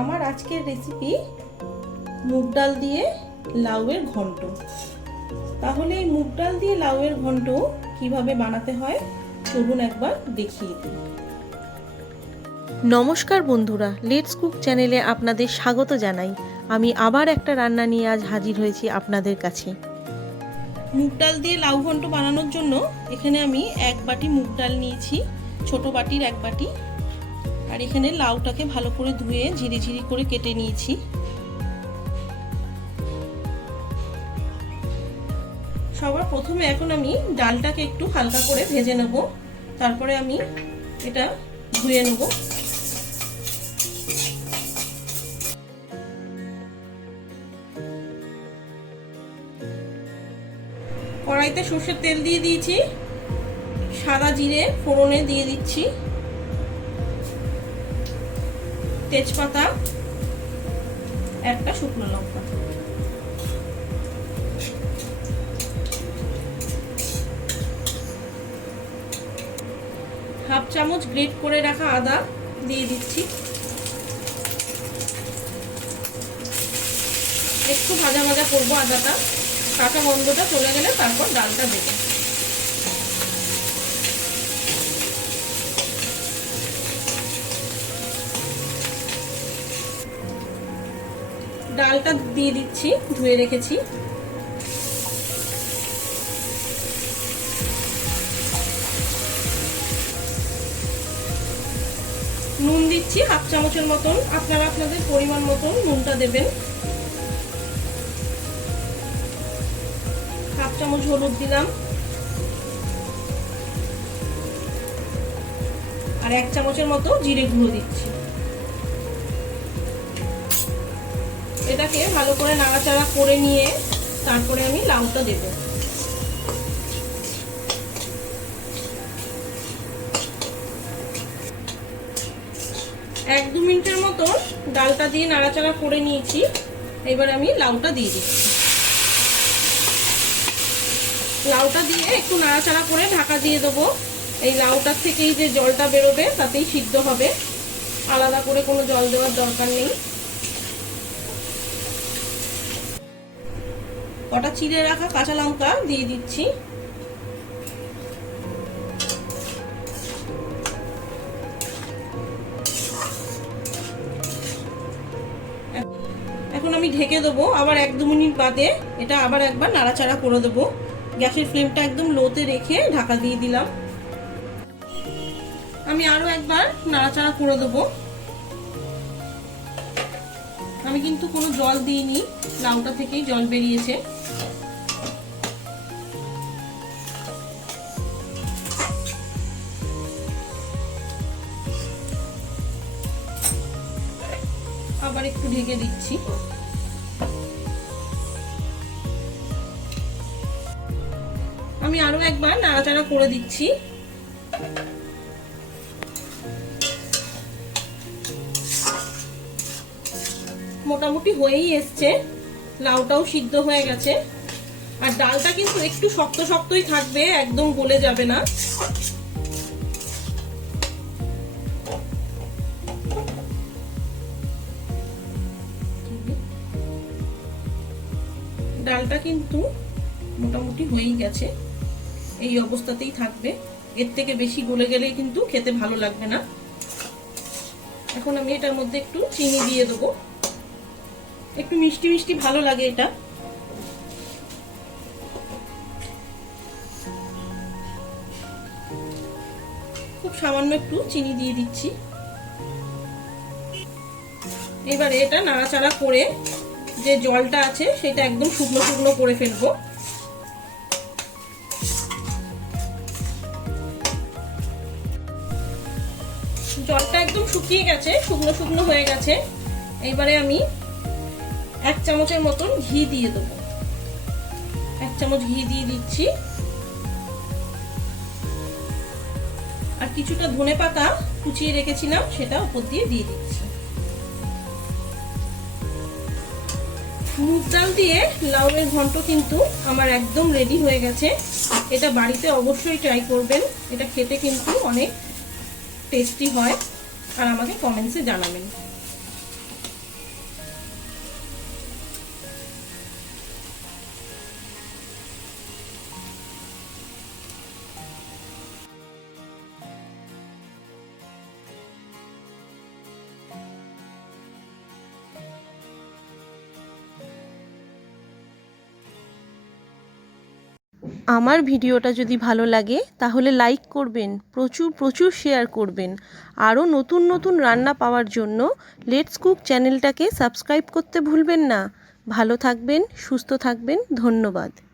আমার আজকের রেসিপি মুগ ডাল দিয়ে লাউয়ের ঘন্ট। তাহলে এই মুগ ডাল দিয়ে লাউয়ের ঘন্ট কিভাবে বানাতে হয় চলুন একবার দেখিয়ে দিই। নমস্কার বন্ধুরা, লেটস কুক চ্যানেলে আপনাদের স্বাগত জানাই। আমি আবার একটা রান্না নিয়ে আজ হাজির হয়েছি আপনাদের কাছে। মুগ ডাল দিয়ে লাউ ঘন্ট বানানোর জন্য এখানে আমি 1 বাটি মুগ ডাল নিয়েছি, ছোট বাটির 1 বাটি। আর এখানে লাউটাকে ভালো করে ধুয়ে ঝিরিঝিরি করে কেটে নিয়েছি। সবার প্রথমে এখন আমি ডালটাকে একটু হালকা করে ভেজে নেব, তারপরে আমি এটা ধুয়ে নেব। কড়াইতে সর্ষের তেল দিয়ে দিয়েছি, সাদা জিরে ফোড়নে দিয়ে দিচ্ছি, তেজপাতা, একটা শুকনো লঙ্কা। হাফ চামচ গ্রেট করে রাখা আদা দিয়ে দিচ্ছি। একটু ভাজা ভাজা করবো আদাটা, কাঁচা গন্ধটা চলে গেলে তারপর ডালটা দেবো। ডালটা দিয়ে দিচ্ছি, ধুয়ে রেখেছি। নুন দিচ্ছি হাফ চামচের মতন, আপনারা আপনাদের পরিমাণ মতন নুনটা দেবেন। হাফ চামচ হলুদ দিলাম, আর 1 চামচের মতো জিরে গুঁড়ো দিচ্ছি। এটাকে ভালো করে নাড়াচাড়া করে নিয়ে তারপরে আমি লাউটা দেব। 1-2 মিনিটের মতো ডালটা দিয়ে নাড়াচাড়া করে নিয়েছি। এবার আমি লাউটা দিয়ে দিচ্ছি। লাউটা দিয়ে একটু নাড়াচাড়া করে ঢাকা দিয়ে দেবো। এই লাউটার থেকেই যে জলটা বেরোবে তাতেই সিদ্ধ হবে, আলাদা করে কোনো জল দেওয়ার দরকার নেই। কটা চিড়ে রাখা কাঁচা লঙ্কা দিয়ে দিচ্ছি। এখন আমি ঢেকে দেবো, আবার 1-2 মিনিট বাদে এটা আবার একবার নাড়াচাড়া করে দেবো। গ্যাসের ফ্লেমটা একদম লোতে রেখে ঢাকা দিয়ে দিলাম। আমি আরো একবার নাড়াচাড়া করে দেবো। আমি কিন্তু কোনো জল দিইনি, লাউটা থেকেই জল বেরিয়েছে। আবার একটু ঢেকে দিচ্ছি। আমি আরো একবার নাড়াচাড়া করে দিচ্ছি। মোটামুটি হয়েই এসছে, লাউটাও সিদ্ধ হয়ে গেছে। আর ডালটা কিন্তু একটু শক্ত শক্তই থাকবে, একদম গলে যাবে না। ডালটা কিন্তু মোটামুটি হয়েই গেছে, এই অবস্থাতেই থাকবে। এর থেকে বেশি গলে গেলে কিন্তু খেতে ভালো লাগবে না। এখন আমি এটার মধ্যে একটু চিনি দিয়ে দেবো, একটু মিষ্টি মিষ্টি ভালো লাগে এটা। খুব সামান্য একটু চিনি দিয়ে দিচ্ছি। এবারে এটা নাড়াচাড়া করে যে জলটা আছে সেটা একদম শুকনো শুকনো করে ফেলবো। জলটা একদম শুকিয়ে গেছে, শুকনো শুকনো হয়ে গেছে। এইবারে আমি 1 চামচের মতন ঘি দিয়ে দেবো। 1 চামচ ঘি দিয়ে দিচ্ছি। আর কিছুটা ধনেপাতা কুচিয়ে রেখেছিলাম সেটা উপর দিয়ে দিয়ে দিচ্ছি। মুগ ডাল দিয়ে লাউয়ের ঘন্ট কিন্তু আমার একদম রেডি হয়ে গেছে। এটা বাড়িতে অবশ্যই ট্রাই করবেন, এটা খেতে কিন্তু অনেক টেস্টি হয়। আর আমাকে কমেন্টসে জানাবেন। আমার ভিডিওটা যদি ভালো লাগে তাহলে লাইক করবেন, প্রচুর প্রচুর শেয়ার করবেন। আরও নতুন নতুন রান্না পাওয়ার জন্য লেটস কুক চ্যানেলটাকে সাবস্ক্রাইব করতে ভুলবেন না। ভালো থাকবেন, সুস্থ থাকবেন, ধন্যবাদ।